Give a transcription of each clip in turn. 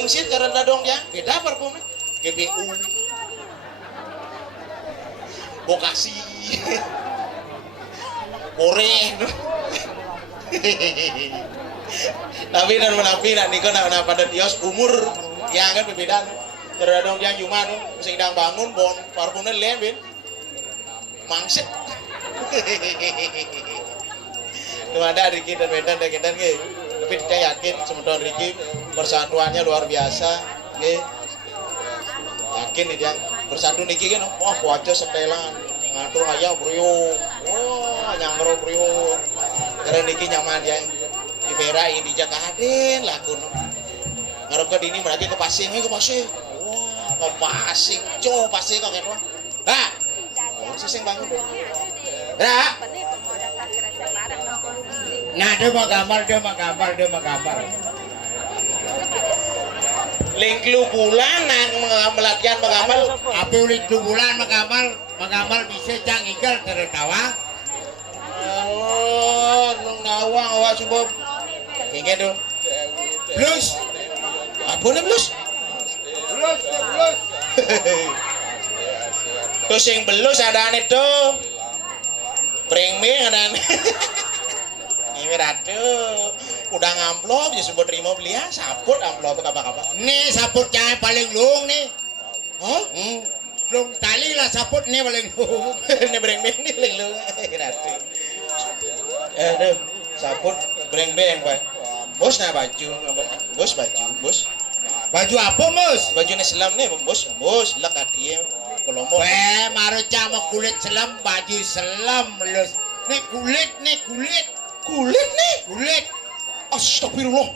Singsit karena dong ya, beda parfumnya. GBU, Bokasi, Koreng. Tapi dan menapi nak nikah nak pada dios umur yang kan berbeda. Karena dong yang cuma sedang bangun bon parfumnya lain mangsit. Tuh ada Ricky dan Medan dan kita nih. Tapi saya yakin sementara Ricky persatuannya luar biasa. Yakin nih dia bersatu niki kan. Wah wajah setelan ngatur aja bro. Wah nyangro bro. Karena niki nyaman yang di Vera ini di Jakarta lagu. Ngarep ke dini lagi ke Pasing, ke Pasing. Wah ke Pasing, coba Pasing kok gitu. Nah, siseng bangun. Nah, nah dia mau gambar. link lu bulan melatihan mengamal. Apa ulit lu bulan mengamal bisa cang igal tertawa. Oh, nung nawang awak subuh. Kayak tuh. Plus. Apa nih plus? Terus yang belus ada aneh tuh. Brengmeng ada aneh. Ini ratu. Udah ngamplop ya subuh terima belian saput amplop apa-apa. Nih saput yang paling lung nih. Oh? Lung tali lah saput nih paling lung. Ini brengmeng nih paling lung. Ratu. Aduh, saput brengmeng pak. Bos na baju, bos. Baju apa mus? Baju ni selam ni bos lekat dia kelompok. Maru cama kulit selam baju selam lus. Nih kulit. Kulit. Astagfirullah.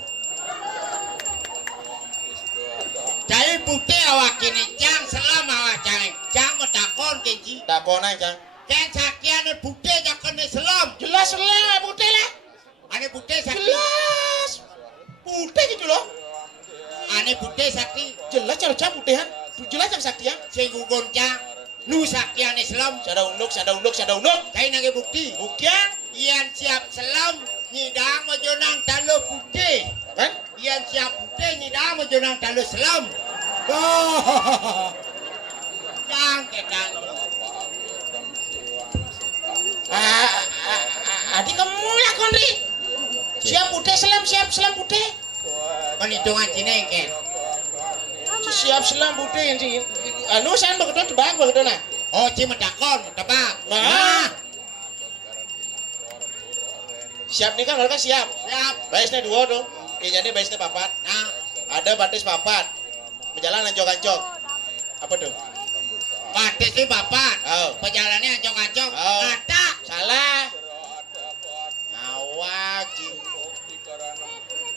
Cai putih awak kini cang selam awak cang mau takon kenci. Takon aja. Cang sakian putih jakon selam. Jelas lah putih lah. Ane putih sakti. Jelas. Putih gitu loh. Ane putih sakti. Jelas cara putihan. Jelas yang saktian. Sing gugon cang. Nu saktian selam. Sada unduk. Cai nage bukti. Bukian. Ian siap selam. Nyidang majonang talo putih. Kan? Ian siap putih nyidang majonang talo selam. Oh. Cang ketang. Adik kamu lakon ri. Siap putih selam putih. Kan hitungan Cinengken. Siap selam putih yang si. Anu san begitu tebak begitu nah. Oh Cimetakon tebak. Nah. Siap nih kan mereka siap. Baisnya dua dong. Jadi baisnya papat. Nah, ada batis papat. Berjalan ancok-ancok. Apa tuh? batis ini bapak. Oh. Perjalanannya ancok-ancok. Oh. Kata. Salah. Awak.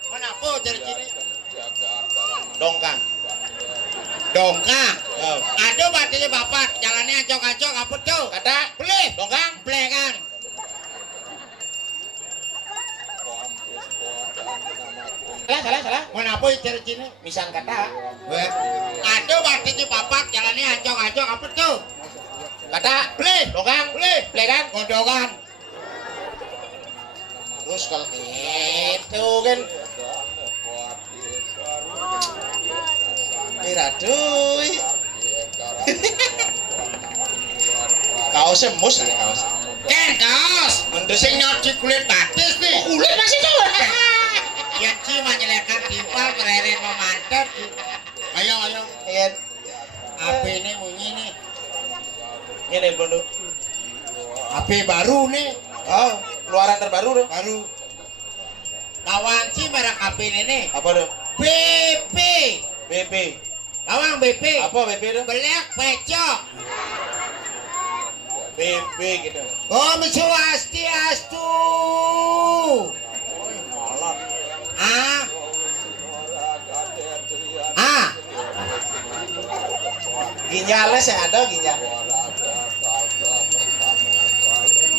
Kenapa dari sini? Dongkang. Dongkang. Oh. Ada batisnya bapak. Jalannya ancok-ancok. Apa tuh? Kata. Beli. Dongkang. Beli kan. Salah. Kenapa dari sini? Misang kata. Ada batisnya bapak. Jalannya ancok-ancok. Apa tuh? Kata. Beli. Dongkang. Beli kan. Gondongan. Terus kalau itu kan. Iraduy. Kaosnya mus lah kaos. Kaos. Mendesing nyoti kulit batis nih. Kulit masih tuh. Ya cima nyelekan timpal mereren memantet. Ayo. Iya. Apa ini bunyi nih? Ini bondo. HP baru nih. Oh, keluaran terbaru dong. Baru. Bawang sih merek HP ini nih. Apa dong? BP. BP. Bawang BP. Apa BP dong? Belek pecok. BP gitu. Om Swastiastu. Ah. Ginjalnya saya ada ginjal.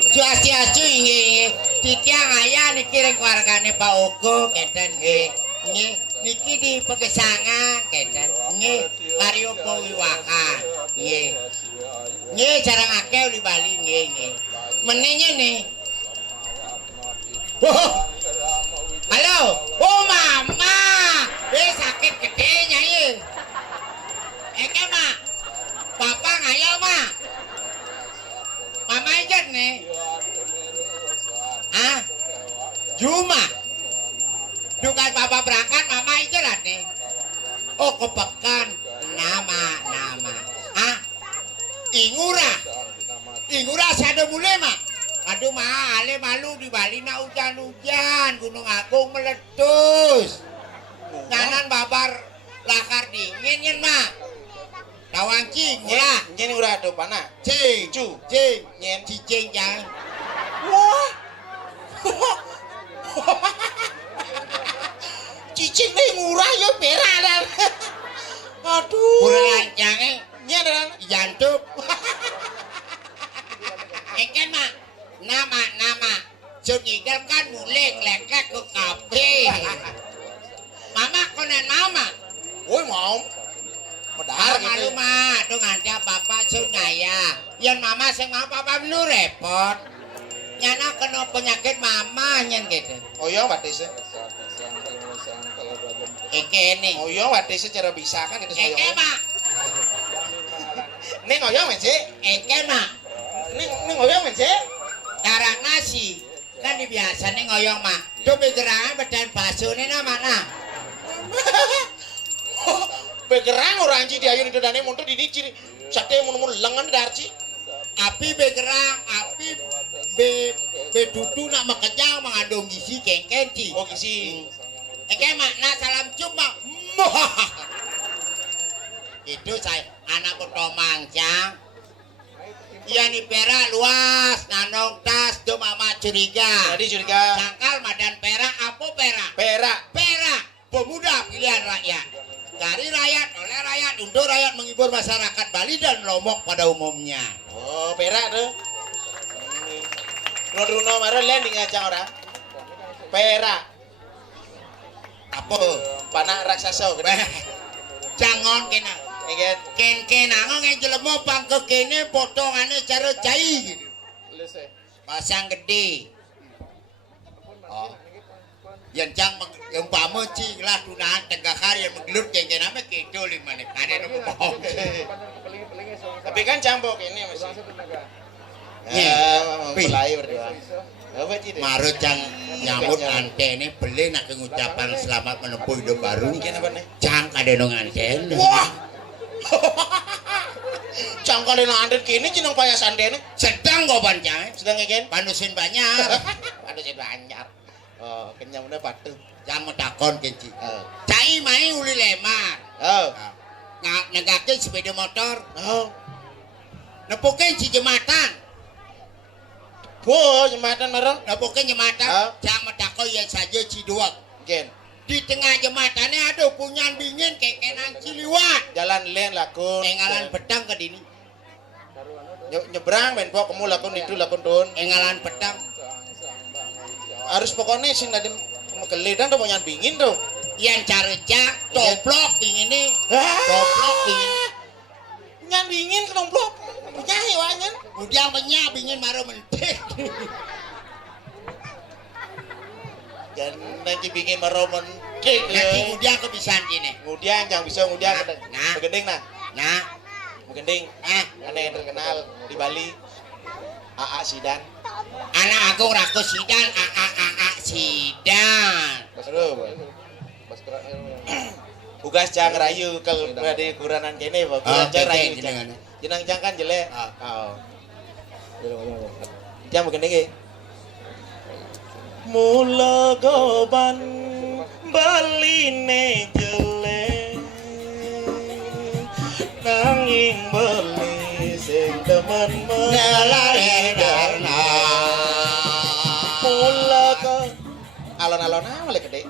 Swastiastu inge titiang ayah nikiring keluargane Pak Ogo keten nggih. Niki di Pegesangan keten nggih Mario Powiwakan nggih. Nggih jarang akeh di Bali nggih. Menenya nih. Halo, oh mama, sakit keting. rumah. Dukan papa berangkat, mama istirahat nih. Oh kepekan nama. Ah, Ingura sada mulai mak. Aduh mah, ale malu di Bali na hujan-hujan, Gunung Agung meletus. Nanan babar lakar dingin yen mak. Tawang cing ulah. Nyen urah tuh pana. Cing, nyen cicing jangan. Wah. Cicing nih murah yo perak dan. Aduh. Kurang lancangnya. Nyen dan Jantung. Eken mak. Nama. Sunigal kan mulai ngelekek ke kafe. Mama konan mama. Woi mau. Padahal Malu mah, dong ada papa sunaya. Yang mama sing mau papa lu repot. Nyana kena penyakit mama nyen gitu. Oh iya watise. Eke nih. Oh iya watise cara bisa kan itu saya. Eke mak. Ning oyong men sih. Eke mak. Ning oyong men sih. Tarak nasi. Kan biasa nih ngoyong mak. Tuh begerangan badan bakso nih mana? Begerang orang ci diayun itu dane muntuk di ciri sate mun lengan darci. Api begerang, api be dudu nak makejang mengandung gizi kengken ci. Oh gizi. Eke mak nak salam cuma. Itu saya anak kota Mangcang. Iya nih perak luas, nanong tas, do mama curiga. Jadi curiga. Sangkal madan perak, apa perak? Perak. Pemuda pilihan rakyat. Dari rakyat, oleh rakyat, untuk rakyat menghibur masyarakat Bali dan Lombok pada umumnya. Oh perak tuh. Runo maro len di ngajang orang. Perak. Apa? Panak raksasa. Jangan kena. Ken angong yang jelema pangke kene potongane cara cai gitu. Pasang gede. Oh. Yang cang umpama cing lah tunaan tegakar yang menggelut yang kenapa kidul di mana ada nomor bohong. Tapi kan cambok ini masih. Pelai berdua. Apa sih? Marut cang nyambut ante ini beli nak pengucapan selamat menempuh hidup baru. Cang ada nong ante. Wah. Cang kali nandet kini cinong payah sandene. Sedang kok pancang. Sedang ngeken. Panusin banyak. Panusin banyak. Oh, kenyang udah patuh. Jamu takon keci. Cai main uli lemar. Oh. Negakin sepeda motor. Oh. Nepukin si jembatan. Jembatan marah. Nepukin jembatan. Jamu takon ya saja Ciduak. Ken. Di tengah jembatannya ada punyan bingin kayak kenang Ciliwat. Jalan len lakun. Engalan pedang ke dini. Nyebrang men pok kamu lakun itu lakun tun. Engalan pedang. Harus pokoknya sih tadi kelidan tuh punyan bingin tuh. Yang carejak toplok bingin nih. Toplok bingin. Punyan bingin kenomplok. Punya hewannya. Udah banyak bingin maru mentik. Dan nanti bingin maromen cek Nanti udah kebiasaan ini. Kemudian yang bisa kemudian begending Nah begending ada yang terkenal di Bali AA Sidan. Anak aku rakus Sidan AA Sidan. Tugas jang rayu kalau di kuranan kene Pak. Jang rayu jenang jang kan jelek. Jang begending mula goban baline jelek nanging beli sing demen melarena mula go alon-alon awale gede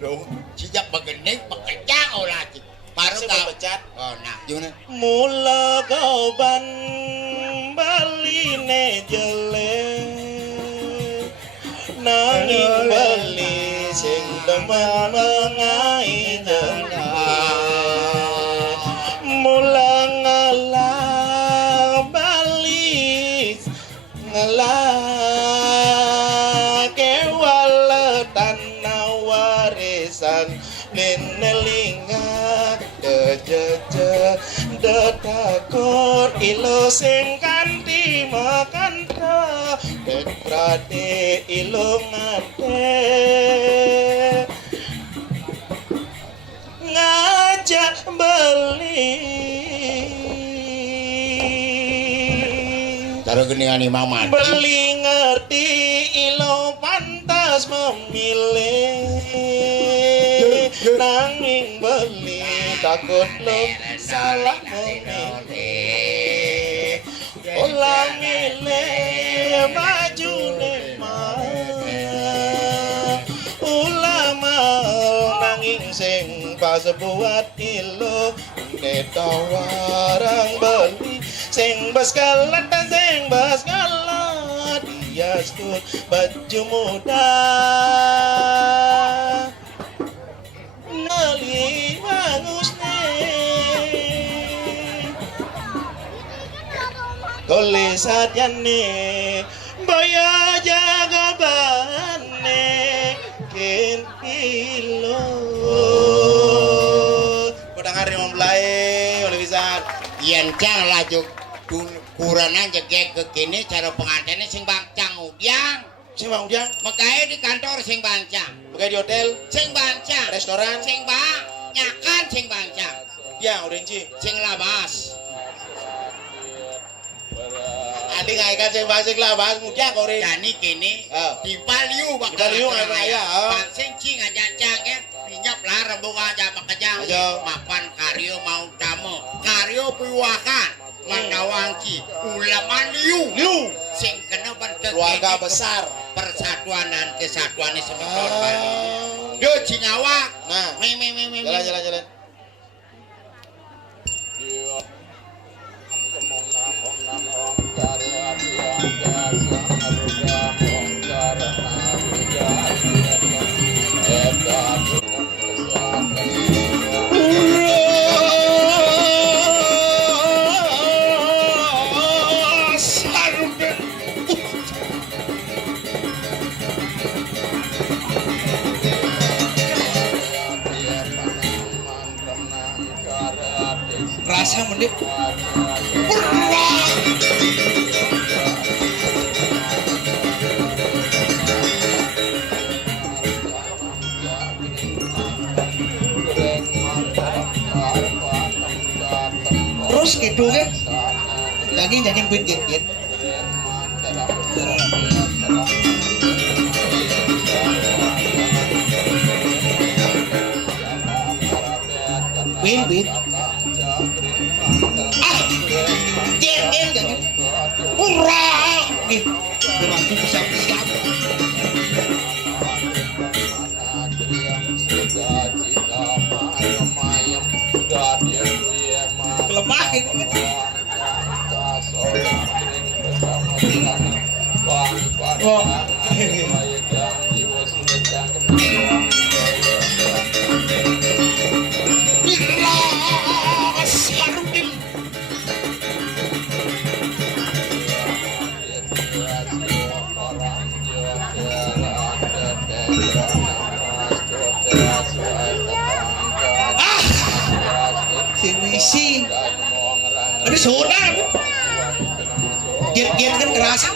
dong sejak begening bekerja olah baru tak pecat nah gimana mula goban baline jelek nanging beli sing demen mengai tengah mula ngalah bali ngalah kewaletan warisan linelinga dejeje detakor ilo sing kanthi makan dek prade ilungane ngajak beli karo geningan Imam Mati beli ngerti ilo pantas memilih nanging beli takut lo salah memilih ulang milih baju nemah ulama nanging sing pas buat ilo netawarang beli sing bas kalat sing bas kalat hias tuh baju muda ngali bagus nih kole satyane baya jaga bane ken ilo kodang hari memulai oleh bisa yen cang laju kuranan jegek ke kini cara pengantinnya sing bangcang udiang sing bang udiang mekae di kantor sing bangcang pakai di hotel sing bangcang restoran sing bang nyakan sing bangcang ya udah sih sing labas adik ngaikan sing basik lah bahas mudia kore jani kini di Baliu bakal Baliu nggak ya bang sing cing aja cang ya dinyap lah rembung aja makanya mapan karyo mau tamu karyo piwakan mandawangki ulaman liu sing kena keluarga besar persatuan dan kesatuan ini sebetul Bali yo Cingawak nah jalan rasa mendip terus gitu kan daging bingkit win jangan hurra nih berlaku siap lemah itu si ada soda giat kan kerasa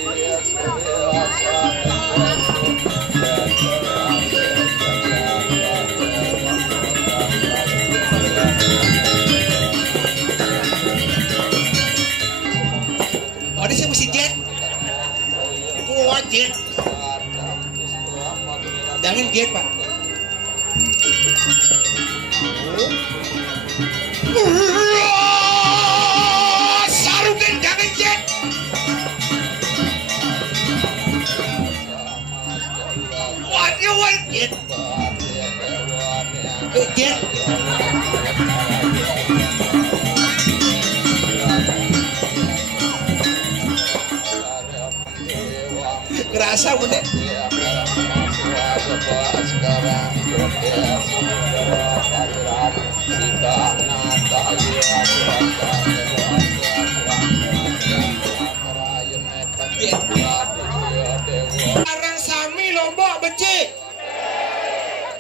ada sih mesti jet kuat jet jangan jet pak sarukan jangan jet waduh jet jet kerasa bener Arang sami lombok becik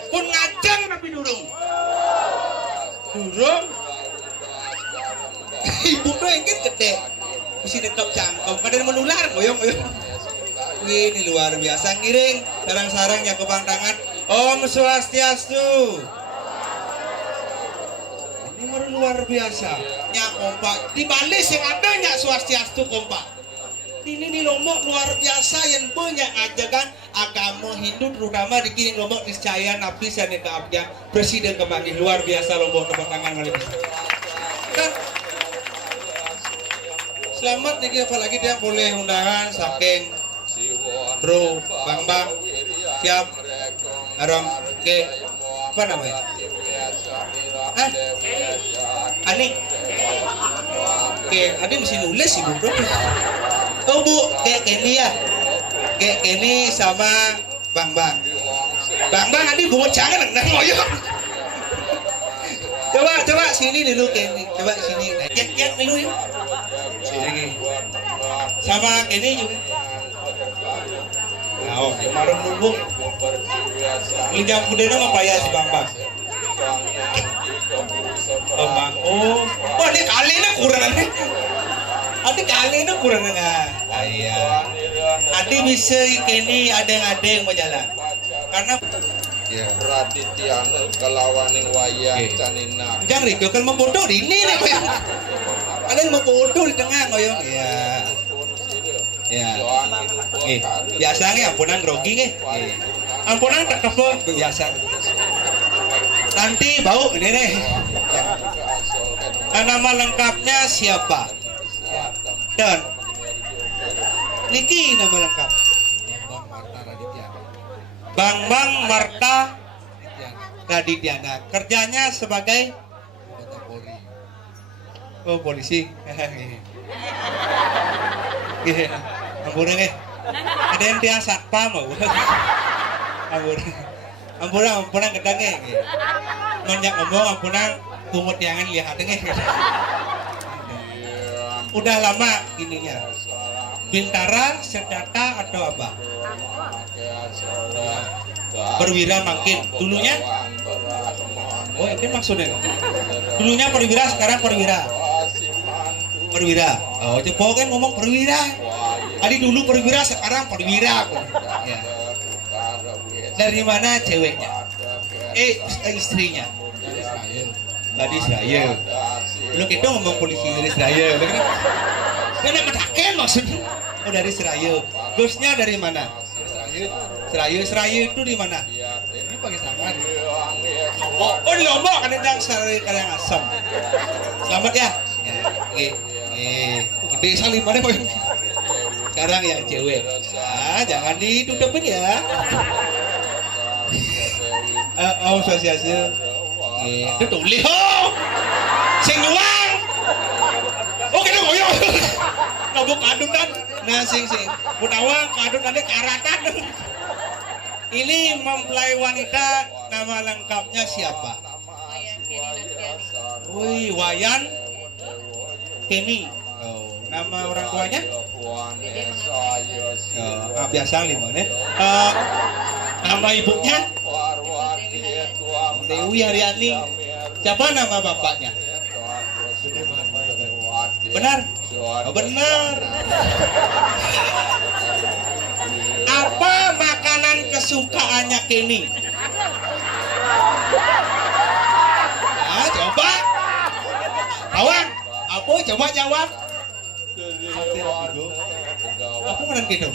pun ngajeng tapi durung ibu tuh yang gede mesti dekap cangkem kadang menular goyong Ini luar biasa ngiring sarang-sarang nyakupang tangan. Om Swastiastu. Ini luar biasa. Nyak kompak. Di Bali sing ada nyak Swastiastu kompak. Ini di Lombok luar biasa yang banyak ajakan agama Hindu terutama di kini Lombok niscaya nabi sana keabdian presiden kembali luar biasa Lombok tepuk tangan malam kan selamat nih apalagi dia boleh undangan saking bro bang siap arang ke apa namanya Ani ke Ani mesti nulis ibu bro. Oh bu, kayak Kenny ya, kayak Kenny sama Bang. Adi bungut jangan nang ngoyok. Coba sini dulu Kenny, coba sini. Cek dulu yuk. Sini. Sama Kenny juga. Nah, oh, kemarin nunggu. Lincang kudanya apa ya si Bang? Oh, dia kali ini kurang nih. Adi kali ini kurang enggak? Iya. Adi bisa kini ada yang mau jalan. Karena ya Raditya kelawaning wayang canina. Jangan Riko kan mau bodoh di ini nih koyong. Ada yang mau bodoh di tengah koyong. Iya. Ya. Biasanya ampunan grogi nih. Ampunan terkepung biasa. Nanti bau ini nih. Nama lengkapnya siapa? Dan Niki nama lengkap Bang Marta Radidiana. Kerjanya sebagai polisi. Ampura nih. Ada yang tiang satpam mau. Ampura gedangnya. Nonyak ngomong ampura kumut tiangan lihat nih. Udah lama ininya. Bintara, senjata atau apa? Perwira makin. Dulunya? Oh, itu maksudnya. Dulunya perwira, sekarang perwira. Perwira. Oh, Jepang kan ngomong perwira. Tadi dulu perwira, sekarang perwira. Ya. Dari mana ceweknya? Istrinya. Tadi Israel. Lu kita ngomong polisi dari Israel. Kan matakan maksudnya. Oh dari Israel. Gusnya dari mana? Israel itu di mana? Ini Pakistangan. Oh di Lombok kan yang kalian asam. Selamat ya. Gede salim mana kok? Sekarang yang cewek. Jangan ditutupin ya. Oh sosiasi. Itu tulis sing nyuwang. Oh kena ngoyo. Nobok kadun dan nah sing Budawang kadun nanti karatan. Ini mempelai wanita nama lengkapnya siapa? Wih, Wayan Kenny. Oh, nama orang tuanya? Biasa lima nih. Nama ibunya? Dewi Haryani. Siapa nama bapaknya? Benar? Oh, benar. Apa makanan kesukaannya Kenny? Nah, coba. Kawan, apa coba jawab? Aku menan gitu.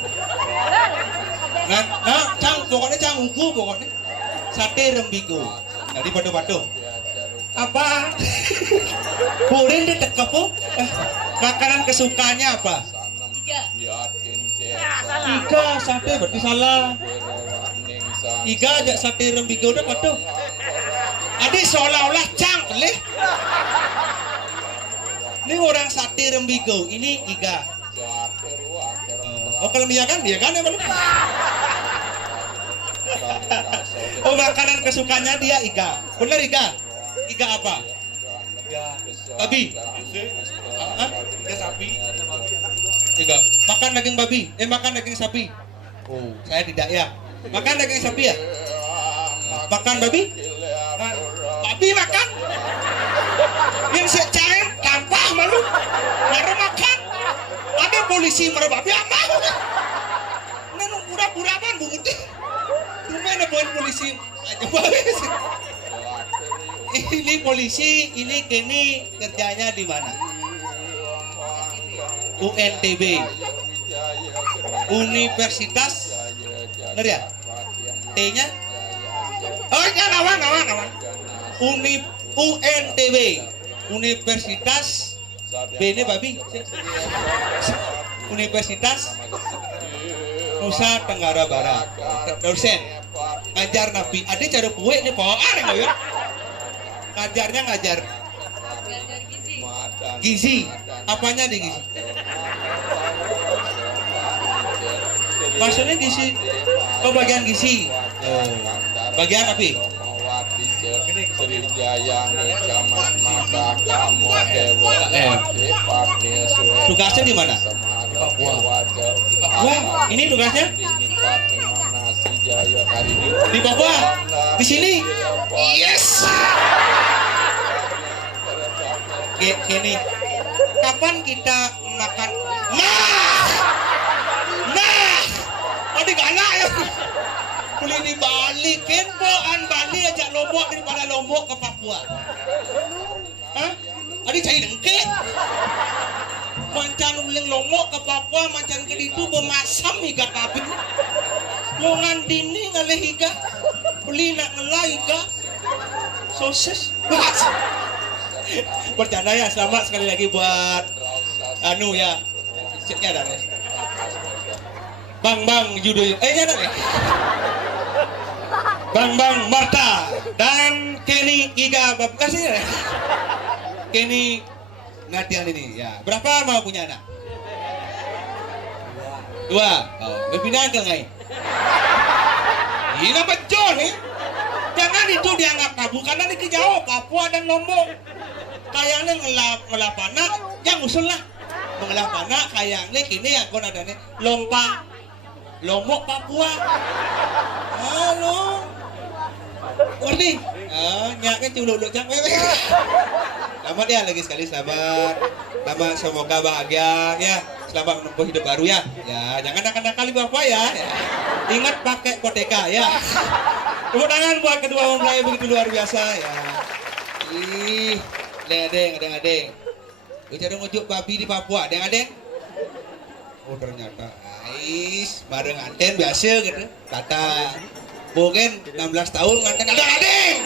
Nah, pokoknya uku pokoknya. Sate rembigo. Jadi padu-padu. Apa? Purin di tekapu. Makanan kesukaannya apa? Iga sate berarti salah. Iga aja sate rembigo udah padu. Adi seolah-olah cang pelih. Ini orang sate rembigo, ini iga. Oh kalau kan dia kan ya belum. Oh makanan kesukaannya dia iga. Benar iga? Iga apa? Babi. Iga sapi. Iga. Makan daging babi. Makan daging sapi. Oh, saya tidak ya. Makan daging sapi ya? Makan babi? Babi makan? Yang secari gampang malu. Baru makan. Ada polisi merah babi apa? Ini Ini polisi, ini Kenny kerjanya di mana? UNTB. Universitas. Benar ya? T-nya? Oh, enggak, awan. UNTB. Universitas B-nya babi. Universitas Nusa Tenggara Barat. Dosen. Ngajar Nabi. Ada cara kue nih, Pak. Ya. Ngajar gizi. Apanya di gizi? Maksudnya gizi. Oh, bagian gizi. Oh. Bagian apa? Tugasnya di mana? Papua. Ini tugasnya? Di Papua. Di sini. Yes. Gini. Kapan kita makan? Nah. Oh, di galak ya. Boleh di Bali, kenpoan Bali ajak Lombok daripada Lombok ke Papua. Hah? Adi cari dengke. Mancan uling Lombok ke Papua, mancan ke itu bemasam higa kabin. Longan dini ngalih higa. Beli nak ngelai higa. Sosis. Bercanda ya, selamat sekali lagi buat anu ya. Ceknya ada nih. Bang judo. Jangan ya. Bang Marta dan Kenny Iga kasih ya. Kenny Natian ini ya. Berapa mau punya anak? Dua. Oh, berpindah ke ngai. Ini betul nih. Jangan itu dianggap tabu karena ini jauh Papua dan Lombok. Kayaknya ngelap anak, yang usul lah. Mengelap anak kayaknya kini yang kon ada nih Lombok Papua. Halo. Ngerti? Nyaknya culuk-culuk cak. Selamat ya lagi sekali selamat. Semoga bahagia ya. Selamat menempuh hidup baru ya. Ya, jangan nakal-nakal Bapak ya. Ingat pakai koteka ya. Tepuk tangan buat kedua mempelai begitu luar biasa ya. Ih, adeng. Bicara ngujuk babi di Papua, adeng. Oh ternyata, ais, bareng anten biasa gitu. Kata, bukan 16 tahun nganten adeng.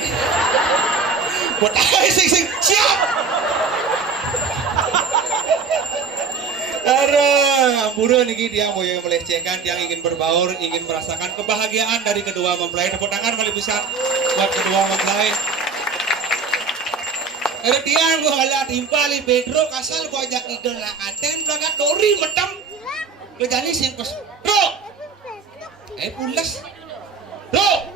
Buat sing siap. Ampura niki dia mau yang melecehkan, yang ingin berbaur, ingin merasakan kebahagiaan dari kedua mempelai. Tepuk tangan paling besar buat kedua mempelai. Ada tiang gua halat impali Pedro kasal gua ajak idol lah anten berangkat dori medam. Kejani sing pes. Bro. Pulas. Bro.